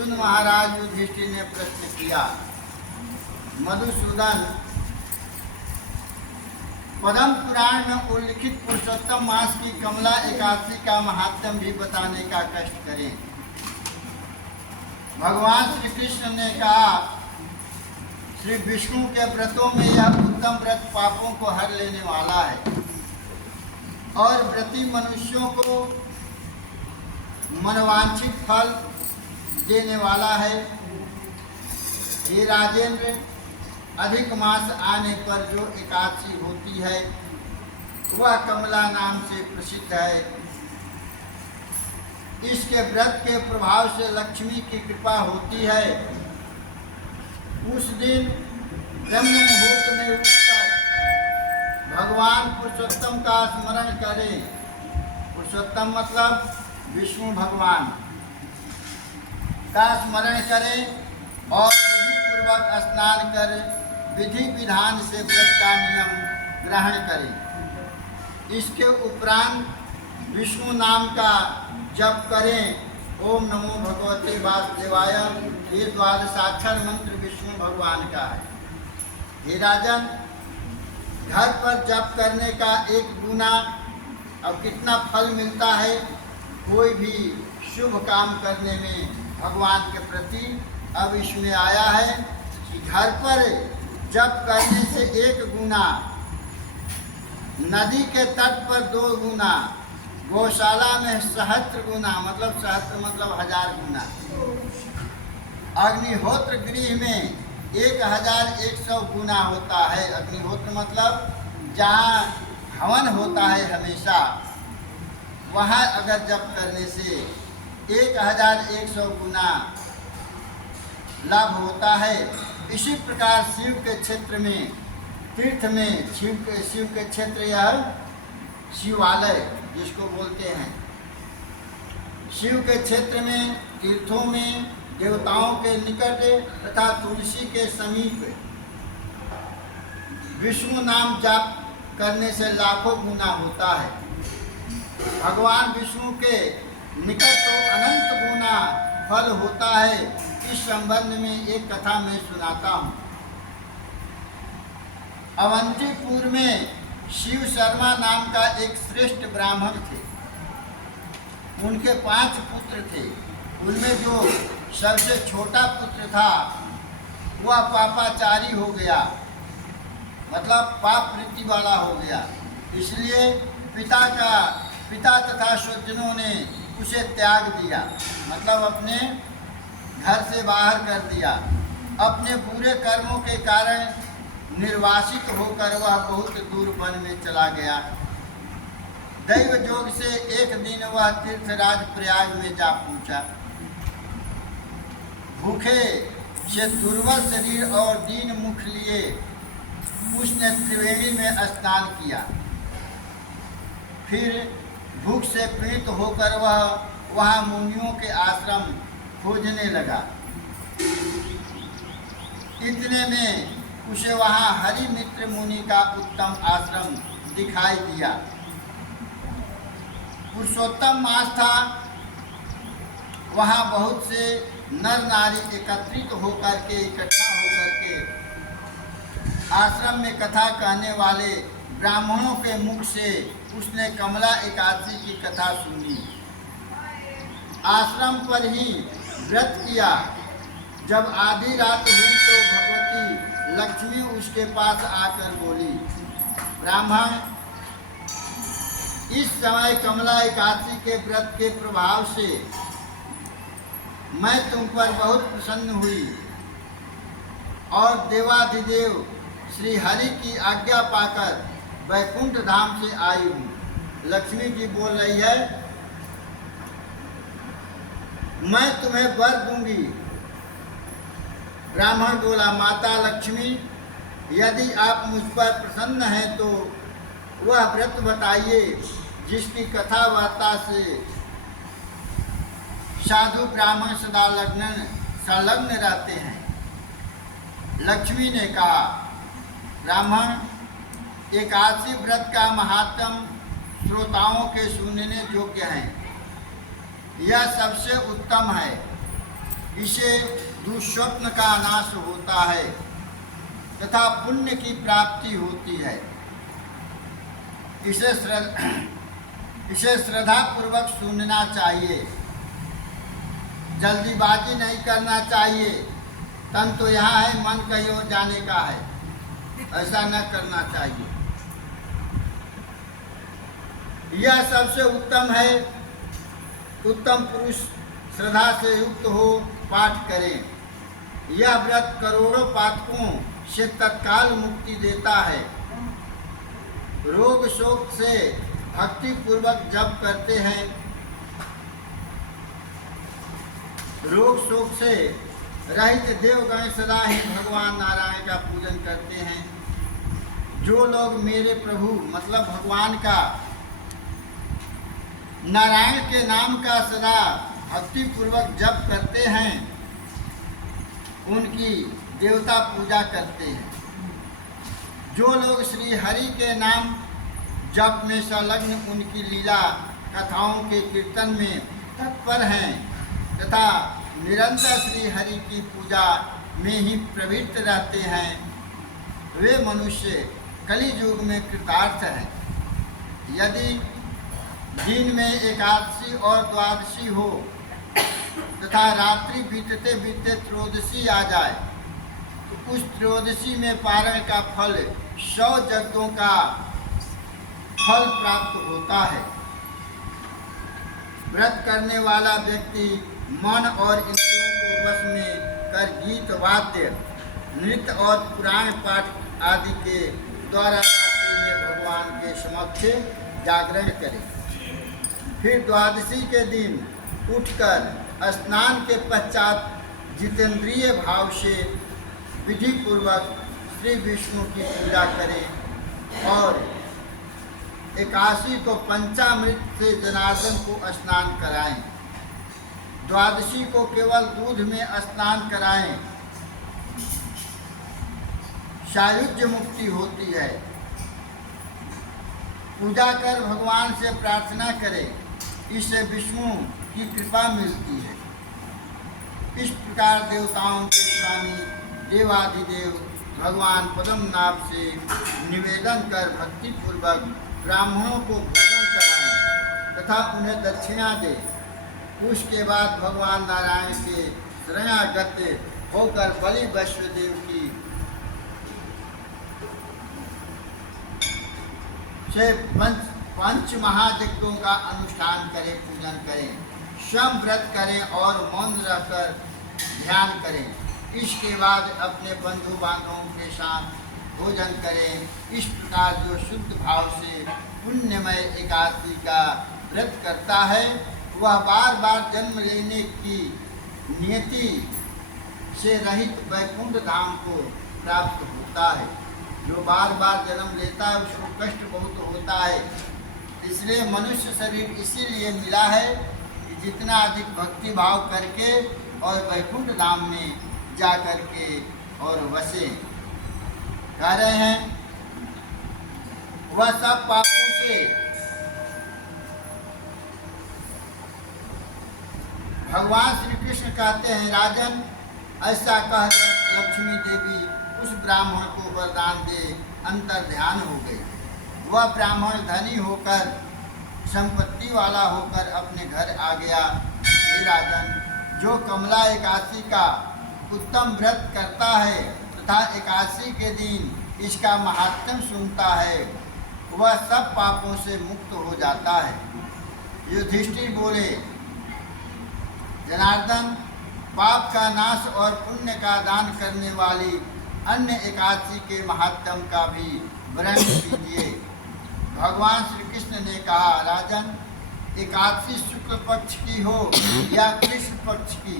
सुन महाराज युधिष्ठिर ने प्रश्न किया, मधुसूदन, पद्म पुराण में उल्लिखित पुरुषोत्तम मास की कमला एकादशी का महात्म्य भी बताने का कष्ट करें। भगवान श्री कृष्ण ने कहा, श्री विष्णु के व्रतों में यह उत्तम व्रत पापों को हर लेने वाला है और व्रती मनुष्यों को मनवांछित फल देने वाला है। हे राजेंद्र, अधिक मास आने पर जो एकादशी होती है वह कमला नाम से प्रसिद्ध है। इसके व्रत के प्रभाव से लक्ष्मी की कृपा होती है। उस दिन ब्रह्म मुहूर्त में उठकर भगवान पुरुषोत्तम का स्मरण करें। पुरुषोत्तम मतलब विष्णु भगवान का स्मरण करें और विधि पूर्वक स्नान कर विधि विधान से व्रत का नियम ग्रहण करें। इसके उपरांत विष्णु नाम का जप करें। ओम नमो भगवते वासुदेवाय, ये द्वादशाक्षर मंत्र विष्णु भगवान का है। हे राजन, घर पर जप करने का एक गुना अब कितना फल मिलता है। कोई भी शुभ काम करने में भगवान के प्रति अब इसमें आया है कि घर पर जप करने से एक गुना, नदी के तट पर 2 गुना, गौशाला में सहस्त्र गुना, मतलब सहस्त्र मतलब 1000 गुना, अग्निहोत्र गृह में 1100 गुना होता है। अग्निहोत्र मतलब जहाँ हवन होता है हमेशा, वहाँ अगर जप करने से 1100 गुना लाभ होता है। इसी प्रकार शिव के क्षेत्र में, तीर्थ में, शिव के क्षेत्र यह शिवालय जिसको बोलते हैं, शिव के क्षेत्र में, तीर्थों में, देवताओं के निकट तथा तुलसी के समीप विष्णु नाम जाप करने से लाखों गुना होता है। भगवान विष्णु के निकट तो अनंत गुना फल होता है। इस संबंध में एक कथा मैं सुनाता हूँ। अवंतीपुर में शिव शर्मा नाम का एक श्रेष्ठ ब्राह्मण थे। उनके 5 पुत्र थे। उनमें जो सबसे छोटा पुत्र था वह पापाचारी हो गया, मतलब पाप वृत्ति वाला हो गया। इसलिए पिता तथा स्वजनों ने उसे त्याग दिया, मतलब अपने घर से बाहर कर दिया। अपने बुरे कर्मों के कारण निर्वासित होकर वह बहुत दूर वन में चला गया। दैव जोग से एक दिन वह तीर्थराज प्रयाग में जा पहुंचा। भूखे से दुर्बल शरीर और दीन मुख लिए उसने त्रिवेणी में स्नान किया। फिर भूख से पीड़ित होकर वह वहाँ मुनियों के आश्रम खोजने लगा। इतने में उसे वहाँ हरिमित्र मुनि का उत्तम आश्रम दिखाई दिया। पुरुषोत्तम मास था। वहाँ बहुत से नर नारी एकत्रित होकर के, इकट्ठा होकर के आश्रम में कथा कहने वाले ब्राह्मणों के मुख से उसने कमला एकादशी की कथा सुनी। आश्रम पर ही व्रत किया। जब आधी रात हुई तो भगवती लक्ष्मी उसके पास आकर बोली, ब्राह्मण, इस समय कमला एकादशी के व्रत के प्रभाव से मैं तुम पर बहुत प्रसन्न हुई और देवाधिदेव श्री हरि की आज्ञा पाकर वैकुंठ धाम से आई हूँ। लक्ष्मी जी बोल रही है, मैं तुम्हें वर दूंगी। ब्राह्मण बोला, माता लक्ष्मी, यदि आप मुझ पर प्रसन्न हैं तो वह व्रत बताइए जिसकी कथा वार्ता से साधु ब्राह्मण सदा संलग्न रहते हैं। लक्ष्मी ने कहा, ब्राह्मण, एकादशी व्रत का महात्म श्रोताओं के सुनने योग्य है। यह सबसे उत्तम है। इसे दुष्स्वप्न का नाश होता है तथा पुण्य की प्राप्ति होती है। इसे श्रद्धा पूर्वक सुनना चाहिए। जल्दीबाजी नहीं करना चाहिए। तन तो यहाँ है, मन कहीं और जाने का है, ऐसा न करना चाहिए। यह सबसे उत्तम है। उत्तम पुरुष श्रद्धा से युक्त हो पाठ करें। यह व्रत करोड़ों पातकों से तत्काल मुक्ति देता है। रोग शोक से भक्ति पूर्वक जप करते हैं। रोग शोक से रहित देवगण सदा ही भगवान नारायण का पूजन करते हैं। जो लोग मेरे प्रभु मतलब भगवान का नारायण के नाम का सदा भक्ति पूर्वक जप करते हैं, उनकी देवता पूजा करते हैं। जो लोग श्री हरि के नाम जप में संलग्न उनकी लीला कथाओं के कीर्तन में तत्पर हैं तथा निरंतर श्री हरि की पूजा में ही प्रवृत्त रहते हैं, वे मनुष्य कलि युग में कृतार्थ हैं। यदि दिन में एकादशी और द्वादशी हो तथा रात्रि बीतते बीतते त्रयोदशी आ जाए तो उस त्रयोदशी में पारण का फल 100 यज्ञों का फल प्राप्त होता है। व्रत करने वाला व्यक्ति मन और इंद्रियों को वश में कर गीत वाद्य नृत्य और पुराण पाठ आदि के द्वारा रात्रि में भगवान के समक्ष जागरण करे। फिर द्वादशी के दिन उठकर स्नान के पश्चात जितेंद्रिय भाव से विधि पूर्वक श्री विष्णु की पूजा करें और एकादशी को पंचामृत से जनार्दन को स्नान कराएं। द्वादशी को केवल दूध में स्नान कराएं। सायुज्य मुक्ति होती है। पूजा कर भगवान से प्रार्थना करें, इससे विष्णु की कृपा मिलती है। इस प्रकार देवताओं के स्वामी देवाधिदेव भगवान पद्मनाभ से निवेदन कर भक्ति पूर्वक ब्राह्मणों को भोजन कराएं तथा उन्हें दक्षिणा दें। उसके बाद भगवान नारायण के शरणागत होकर बलि वैष्णदेव की से पंच महायज्ञों का अनुष्ठान करें, पूजन करें, स्वयं व्रत करें और मौन रहकर ध्यान करें। इसके बाद अपने बंधु बांधवों के साथ भोजन करें। इस प्रकार जो शुद्ध भाव से पुण्यमय एकादशी का व्रत करता है वह बार बार जन्म लेने की नियति से रहित वैकुंठ धाम को प्राप्त होता है। जो बार बार जन्म लेता है उसको कष्ट बहुत होता है। इसलिए मनुष्य शरीर इसीलिए मिला है कि जितना अधिक भक्ति भाव करके और वैकुंठ धाम में जा करके और वसे। कह रहे हैं वह सब पापों से भगवान श्री कृष्ण कहते हैं, राजन ऐसा कह लक्ष्मी देवी उस ब्राह्मण को वरदान दे अंतर ध्यान हो गई। वह ब्राह्मण धनी होकर संपत्ति वाला होकर अपने घर आ गया। हे राजन, जो कमला एकादशी का उत्तम व्रत करता है तथा एकादशी के दिन इसका महात्म्य सुनता है वह सब पापों से मुक्त हो जाता है। युधिष्ठिर बोले, जनार्दन, पाप का नाश और पुण्य का दान करने वाली अन्य एकादशी के महात्म्य का भी वर्णन कीजिए। भगवान श्री कृष्ण ने कहा, राजन, एकादशी शुक्ल पक्ष की हो या कृष्ण पक्ष की,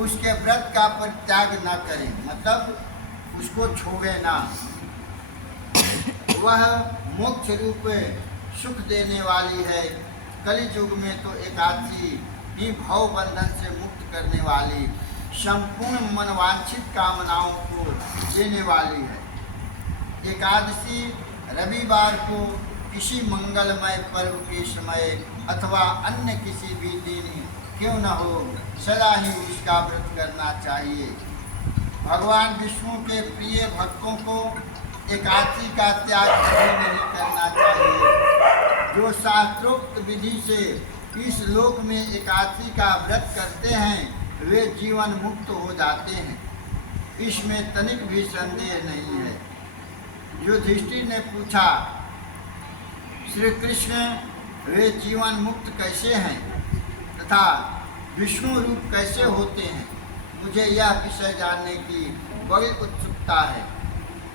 उसके व्रत का परित्याग न करें, मतलब उसको छोड़े ना। वह मोक्ष रूप सुख देने वाली है। कलि युग में तो एकादशी ही भव बंधन से मुक्त करने वाली, संपूर्ण मनवांछित कामनाओं को देने वाली है। एकादशी रविवार को किसी मंगलमय पर्व के समय अथवा अन्य किसी भी दिन क्यों न हो, सदा ही उसका व्रत करना चाहिए। भगवान विष्णु के प्रिय भक्तों को एकादशी का त्याग कभी नहीं करना चाहिए। जो शास्त्रोक्त विधि से इस लोक में एकादशी का व्रत करते हैं वे जीवन मुक्त हो जाते हैं, इसमें तनिक भी संदेह नहीं है। युधिष्ठिर ने पूछा, श्री कृष्ण वे जीवन मुक्त कैसे हैं तथा विष्णु रूप कैसे होते हैं? मुझे यह विषय जानने की बड़ी उत्सुकता है।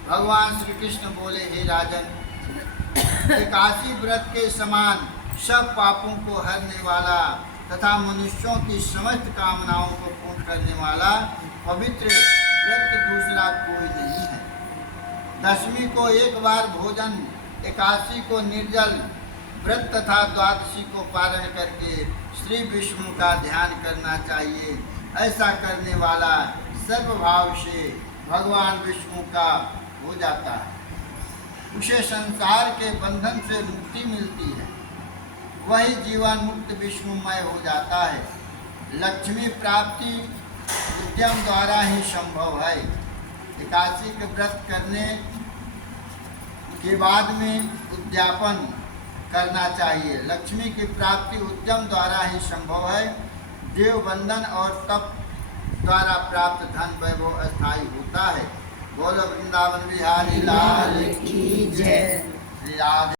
भगवान श्री कृष्ण बोले, हे राजन, एकादशी व्रत के समान सब पापों को हरने वाला तथा मनुष्यों की समस्त कामनाओं को पूर्ण करने वाला पवित्र व्रत दूसरा कोई नहीं है। दशमी को एक बार भोजन, एकादशी को निर्जल व्रत तथा द्वादशी को पारण करके श्री विष्णु का ध्यान करना चाहिए। ऐसा करने वाला सर्वभाव से भगवान विष्णु का हो जाता है, उसे संसार के बंधन से मुक्ति मिलती है, वही जीवन मुक्त विष्णुमय हो जाता है। लक्ष्मी प्राप्ति उद्यम द्वारा ही संभव है। एकादशी के व्रत करने के बाद में उद्यापन करना चाहिए। लक्ष्मी की प्राप्ति उद्यम द्वारा ही संभव है। देव बंधन और तप द्वारा प्राप्त धन वैभव अस्थायी होता है। बोलो वृंदावन बिहारी लाल की जय। श्री राधे।